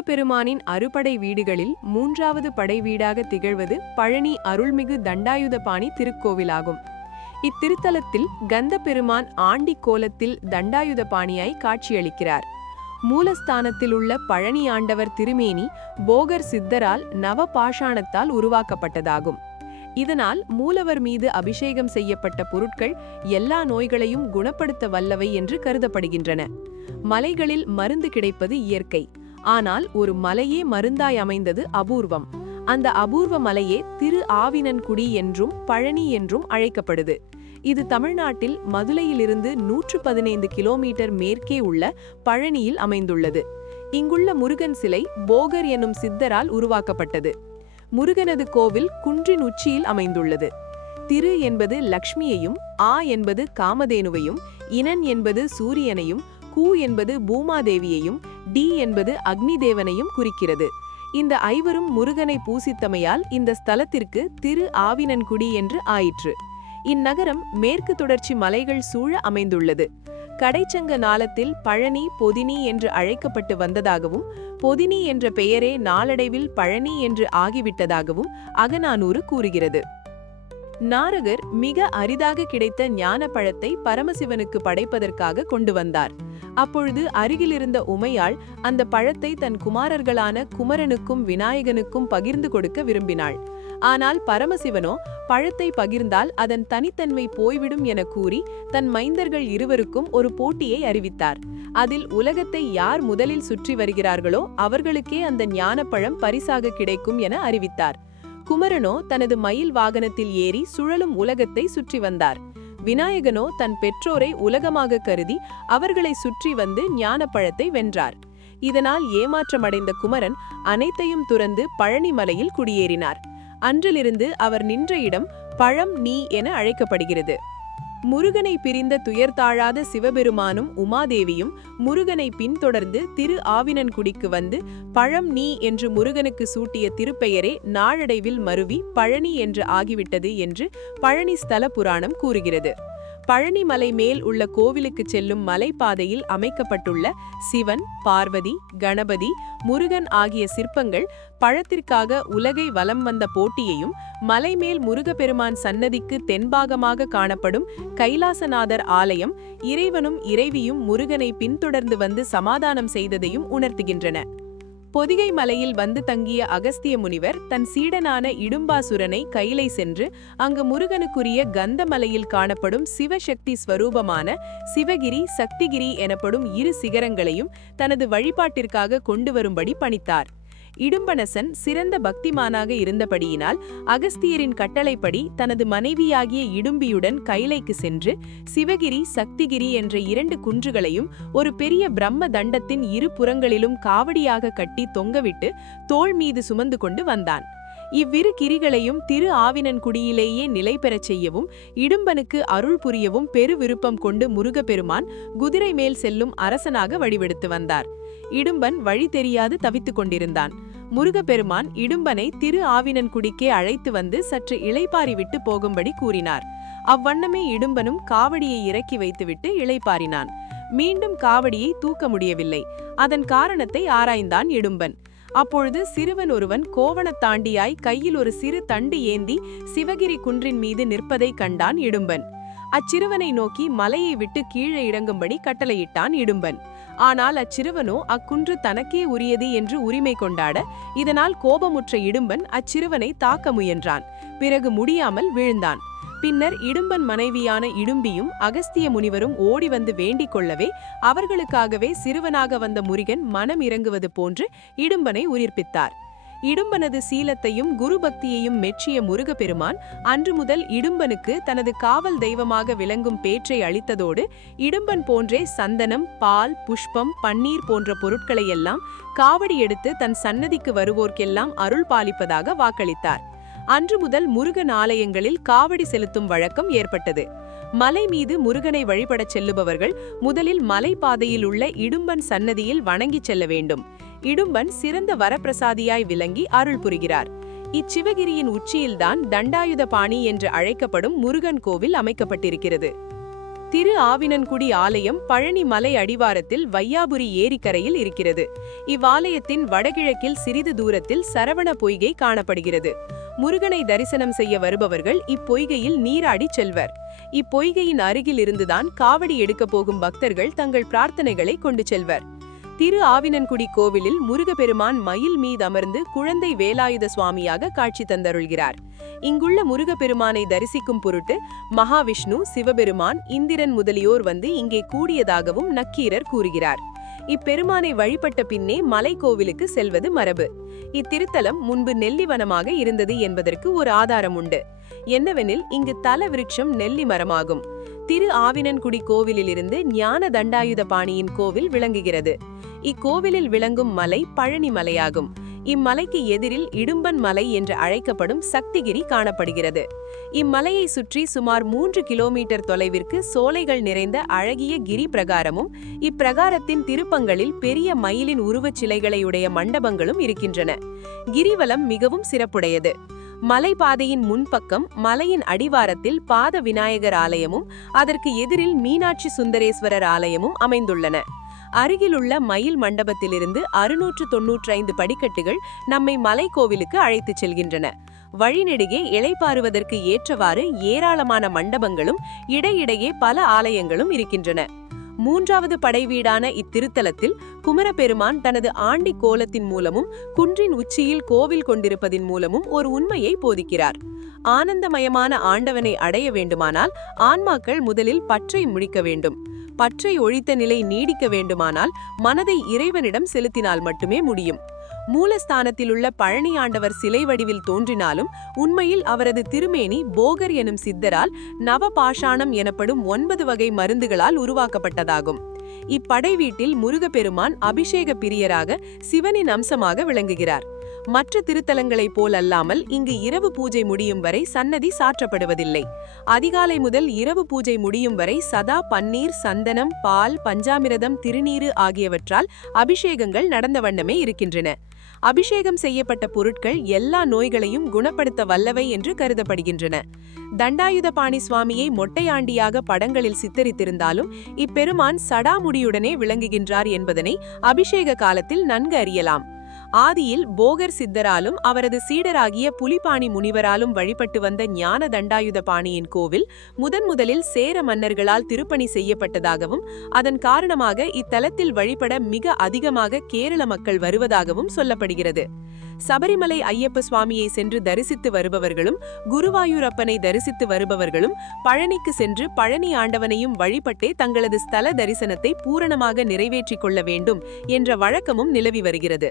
முருகப்பெருமானின் அறுபடை வீடுகளில் மூன்றாவது படை வீடாக திகழ்வது பழனி அருள்மிகு தண்டாயுதபாணி திருக்கோவிலாகும். இத்திருத்தலத்தில் கந்தபெருமான் ஆண்டி கோலத்தில் தண்டாயுதபாணியாய் காட்சியளிக்கிறார். மூலஸ்தானத்தில் உள்ள பழனி ஆண்டவர் திருமேனி போகர் சித்தரால் நவ பாஷாணத்தால் உருவாக்கப்பட்டதாகும். இதனால் மூலவர் மீது அபிஷேகம் செய்யப்பட்ட பொருட்கள் எல்லா நோய்களையும் குணப்படுத்த வல்லவை என்று கருதப்படுகின்றன. மலைகளில் மருந்து கிடைப்பது இயற்கை. ஆனால் ஒரு மலையே மருந்தாய் அமைந்தது அபூர்வம். அந்த அபூர்வ மலையே திரு ஆவினன்குடி என்றும் பழனி என்றும் அழைக்கப்படுது. இது தமிழ்நாட்டில் மதுரையிலிருந்து 115 கிலோமீட்டர் மேற்கே உள்ள பழனியில் அமைந்துள்ளது. இங்குள்ள முருகன் சிலை போகர் எனும் சித்தரால் உருவாக்கப்பட்டது. முருகனது கோவில் குன்றின் உச்சியில் அமைந்துள்ளது. திரு என்பது லக்ஷ்மியையும், ஆ என்பது காமதேனுவையும், இனன் என்பது சூரியனையும், கூ என்பது பூமாதேவியையும், டி என்பது அக்னி தேவனையும் குறிக்கிறது. இந்த ஐவரும் முருகனை பூசித்தமையால் இந்த ஸ்தலத்திற்கு திரு ஆவினன்குடி என்று ஆயிற்று. இந்நகரம் மேற்கு தொடர்ச்சி மலைகள் சூழ அமைந்துள்ளது. கடைச்சங்க நாளத்தில் பழனி பொதினி என்று அழைக்கப்பட்டு வந்ததாகவும், பொதினி என்ற பெயரே நாளடைவில் பழனி என்று ஆகிவிட்டதாகவும் அகநானூறு கூறுகிறது. நாரகர் மிக அரிதாக கிடைத்த ஞான பழத்தை பரமசிவனுக்கு படைப்பதற்காக கொண்டு வந்தார். அப்பொழுது அருகிலிருந்த உமையாள் அந்த பழத்தை தன் குமாரர்களான குமரனுக்கும் விநாயகனுக்கும் பகிர்ந்து கொடுக்க விரும்பினாள். ஆனால் பரமசிவனோ பழத்தை பகிர்ந்தால் அதன் தனித்தன்மை போய்விடும் என கூறி தன் மைந்தர்கள் இருவருக்கும் ஒரு போட்டியை அறிவித்தார். அதில் உலகத்தை யார் முதலில் சுற்றி வருகிறார்களோ அவர்களுக்கே அந்த ஞானப்பழம் பரிசாக கிடைக்கும் என அறிவித்தார். குமரனோ தனது மயில் வாகனத்தில் ஏறி சுழலும் உலகத்தை சுற்றி வந்தார். விநாயகனோ தன் பெற்றோரை உலகமாக கருதி அவர்களை சுற்றி வந்து ஞானப்பழத்தை வென்றார். இதனால் ஏமாற்றமடைந்த குமரன் அனைத்தையும் துறந்து பழனி மலையில் குடியேறினார். அன்றிலிருந்து அவர் நின்ற இடம் பழம் நீ என அழைக்கப்படுகிறது. முருகனை பிரிந்த துயர்தாழாத சிவபெருமானும் உமாதேவியும் முருகனை பின்தொடர்ந்து திரு ஆவினன்குடிக்கு வந்து பழம் நீ என்று முருகனுக்கு சூட்டிய திருப்பெயரே நாளடைவில் மருவி பழனி என்று ஆகிவிட்டது என்று பழனி ஸ்தல புராணம் கூறுகிறது. பழனி மலை மேல் உள்ள கோவிலுக்கு செல்லும் மலைப்பாதையில் அமைக்கப்பட்டுள்ள சிவன், பார்வதி, கணபதி, முருகன் ஆகிய சிற்பங்கள் பழத்திற்காக உலகை வலம் வந்த போட்டியையும், மலைமேல் முருகப்பெருமான் சன்னதிக்கு தென்பாகமாக காணப்படும் கைலாசநாதர் ஆலயம் இறைவனும் இறைவியும் முருகனை பின்தொடர்ந்து வந்து சமாதானம் செய்ததையும் உணர்த்துகின்றன. பொதிகை மலையில் வந்து தங்கிய அகஸ்திய முனிவர் தன் சீடனான இடும்பாசுரனை கையிலை சென்று அங்கு முருகனுக்குரிய கந்த மலையில் காணப்படும் சிவசக்தி ஸ்வரூபமான சிவகிரி, சக்திகிரி எனப்படும் இரு சிகரங்களையும் தனது வழிபாட்டிற்காக கொண்டு வரும்படி பணித்தார். இடும்பனசன் சிறந்த பக்திமானாக இருந்தபடியினால் அகஸ்தியரின் கட்டளைப்படி தனது மனைவியாகிய இடும்பியுடன் கைலைக்கு சென்று சிவகிரி, சக்திகிரி என்ற 2 குன்றுகளையும் ஒரு பெரிய பிரம்ம தண்டத்தின் இரு புறங்களிலும் காவடியாக கட்டி தொங்கவிட்டு தோள் மீது சுமந்து கொண்டு வந்தான். இவ்விரு கிரிகளையும் திரு ஆவினன்குடியிலேயே நிலை பெறச் செய்யவும் இடும்பனுக்கு அருள் புரியவும் பெரு விருப்பம் கொண்டு முருகப்பெருமான் குதிரை மேல் செல்லும் அரசனாக வழிவெடுத்து வந்தார். இடும்பன் வழி தெரியாது தவித்துக் கொண்டிருந்தான். முருகப்பெருமான் இடும்பனை திரு ஆவினன்குடிக்கே அழைத்து வந்து சற்று இளைப்பாரி விட்டு போகும்படி கூறினார். அவ்வண்ணமே இடும்பனும் காவடியை இறக்கி வைத்துவிட்டு இளைப்பாரினான். மீண்டும் காவடியை தூக்க முடியவில்லை. அதன் காரணத்தை ஆராய்ந்தான் இடும்பன். அப்பொழுது சிறுவன் ஒருவன் கோவணத்தாண்டியாய் கையில் ஒரு சிறு தண்டு ஏந்தி சிவகிரி குன்றின் மீது நிற்பதை கண்டான் இடும்பன். அச்சிறுவனை நோக்கி மலையை விட்டு கீழே இறங்கும்படி கட்டளையிட்டான் இடும்பன். ஆனால் அச்சிறுவனோ அக்குன்று தனக்கே உரியது என்று உரிமை கொண்டாட, இதனால் கோபமுற்ற இடும்பன் அச்சிறுவனை தாக்க முயன்றான். பிறகு முடியாமல் வீழ்ந்தான். பின்னர் இடும்பன் மனைவியான இடும்பியும் அகஸ்திய முனிவரும் ஓடி வந்து வேண்டிக் கொள்ளவே அவர்களுக்காகவே சிறுவனாக வந்த முருகன் மனம் இறங்குவது போன்று இடும்பனை உயிர்ப்பித்தார். இடும்பனது சீலத்தையும் குரு பக்தியையும் மெச்சிய முருகப்பெருமான் அன்று முதல் இடும்பனுக்கு தனது காவல் தெய்வமாக விளங்கும் பேற்றை அளித்ததோடு இடும்பன் போன்றே சந்தனம், பால், புஷ்பம், பன்னீர் போன்ற பொருட்களையெல்லாம் காவடி எடுத்து தன் சன்னதிக்கு வருவோர்க்கெல்லாம் அருள் பாலிப்பதாக வாக்களித்தார். அன்று முதல் முருகன் ஆலயங்களில் காவடி செலுத்தும் வழக்கம் ஏற்பட்டது. மலை மீது முருகனை வழிபடச் செல்லுபவர்கள் முதலில் மலைப்பாதையில் உள்ள இடும்பன் சன்னதியில் வணங்கிச் செல்ல வேண்டும். இடும்பன் சிறந்த வரப்பிரசாதியாய் விளங்கி அருள் புரிகிறார். இச்சிவகிரியின் உச்சியில்தான் தண்டாயுதபாணி என்று அழைக்கப்படும் முருகன் கோவில் அமைக்கப்பட்டிருக்கிறது. திரு ஆவினன்குடி ஆலயம் பழனி மலை அடிவாரத்தில் வையாபுரி ஏரிக்கரையில் இருக்கிறது. இவ்வாலயத்தின் வடகிழக்கில் சிறிது தூரத்தில் சரவண பொய்கை காணப்படுகிறது. முருகனை தரிசனம் செய்ய வருபவர்கள் இப்பொய்கையில் நீராடி செல்வர். இப்பொய்கையின் அருகில் இருந்துதான் காவடி எடுக்கப் போகும் பக்தர்கள் தங்கள் பிரார்த்தனைகளை கொண்டு செல்வர். திரு ஆவினன்குடி கோவிலில் முருகப்பெருமான் மயில் மீது அமர்ந்து குழந்தை வேலாயுத சுவாமியாக காட்சி தந்தருள்கிறார். இங்குள்ள முருகப்பெருமானை தரிசிக்கும் பொருட்டு மகாவிஷ்ணு, சிவபெருமான், இந்திரன் முதலியோர் வந்து இங்கே கூடியதாகவும் நக்கீரர் கூறுகிறார். இப்பெருமானை வழிபட்ட பின்னே மலை கோவிலுக்கு செல்வது மரபு. இத்திருத்தலம் முன்பு நெல்லிவனமாக இருந்தது என்பதற்கு ஒரு ஆதாரம் உண்டு. என்னவெனில் இங்கு தல விருட்சம் நெல்லி மரமாகும். திரு ஆவினன்குடி கோவிலிலிருந்து ஞான தண்டாயுத பாணியின் கோவில் விளங்குகிறது. இக்கோவிலில் விளங்கும் மலை பழனி மலையாகும். இம்மலைக்கு எதிரில் இடும்பன் மலை என்று அழைக்கப்படும் சக்திகிரி காணப்படுகிறது. இம்மலையை சுற்றி சுமார் 3 கிலோமீட்டர் தொலைவிற்கு சோலைகள் நிறைந்த அழகிய கிரி பிரகாரமும், இப்பிரகாரத்தின் திருப்பங்களில் பெரிய மயிலின் உருவச் சிலைகளையுடைய மண்டபங்களும் இருக்கின்றன. கிரிவலம் மிகவும் சிறப்புடையது. மலைப்பாதையின் முன்பக்கம் மலையின் அடிவாரத்தில் பாத விநாயகர் ஆலயமும் அதற்கு எதிரில் மீனாட்சி சுந்தரேஸ்வரர் ஆலயமும் அமைந்துள்ளன. அருகிலுள்ள மயில் மண்டபத்திலிருந்து 695 படிக்கட்டுகள் நம்மை மலை கோவிலுக்கு அழைத்துச் செல்கின்றன. வழிநெடுகே இளைப்பாறுவதற்கு ஏற்றவாறு ஏராளமான மண்டபங்களும் இடையிடையே பல ஆலயங்களும் இருக்கின்றன. 3வது படைவீடான இத்திருத்தலத்தில் குமரப்பெருமான் தனது ஆண்டி கோலத்தின் மூலமும் குன்றின் உச்சியில் கோவில் கொண்டிருப்பதின் மூலமும் ஒரு உண்மையை போதிக்கிறார். ஆனந்தமயமான ஆண்டவனை அடைய வேண்டுமானால் ஆன்மாக்கள் முதலில் பற்றை முடிக்க வேண்டும். பற்றை ஒழித்த நிலை நீடிக்க வேண்டுமானால் மனதை இறைவனிடம் செலுத்தினால் மட்டுமே முடியும். மூலஸ்தானத்திலுள்ள பழனி ஆண்டவர் சிலை வடிவில் தோன்றினாலும் உண்மையில் அவரது திருமேனி போகர் எனும் சித்தரால் நவபாஷாணம் எனப்படும் 9 வகை மருந்துகளால் உருவாக்கப்பட்டதாகும். இப்படை வீட்டில் முருகப்பெருமான் அபிஷேக பிரியராக சிவனின் அம்சமாக விளங்குகிறார். மற்ற திருத்தலங்களைப் போல் அல்லாமல் இங்கு இரவு பூஜை முடியும் வரை சன்னதி சாற்றப்படுவதில்லை. அதிகாலை முதல் இரவு பூஜை முடியும் வரை சதா பன்னீர், சந்தனம், பால், பஞ்சாமிரதம், திருநீறு ஆகியவற்றால் அபிஷேகங்கள் நடந்த வண்ணமே இருக்கின்றன. அபிஷேகம் செய்யப்பட்ட பொருட்கள் எல்லா நோய்களையும் குணப்படுத்த வல்லவை என்று கருதப்படுகின்றன. தண்டாயுதபாணி சுவாமியை மொட்டையாண்டியாக படங்களில் சித்தரித்திருந்தாலும் இப்பெருமான் சடாமுடியுடனே விளங்குகின்றார் என்பதனை அபிஷேக காலத்தில் நன்கு அறியலாம். ஆதியில் போகர் சித்தராலும் அவரது சீடராகிய புலிபாணி முனிவராலும் வழிபட்டு வந்த ஞான தண்டாயுத பாணியின் கோவில் முதலில் சேர மன்னர்களால் திருப்பணி செய்யப்பட்டதாகவும் அதன் காரணமாக இத்தலத்தில் வழிபட மிக அதிகமாக கேரள மக்கள் வருவதாகவும் சொல்லப்படுகிறது. சபரிமலை ஐயப்ப சுவாமியை சென்று தரிசித்து வருபவர்களும் குருவாயூரப்பனை தரிசித்து வருபவர்களும் பழனிக்கு சென்று பழனி ஆண்டவனையும் வழிபட்டே தங்களது ஸ்தல தரிசனத்தை பூரணமாக நிறைவேற்றிக் கொள்ள வேண்டும் என்ற வழக்கமும் நிலவி வருகிறது.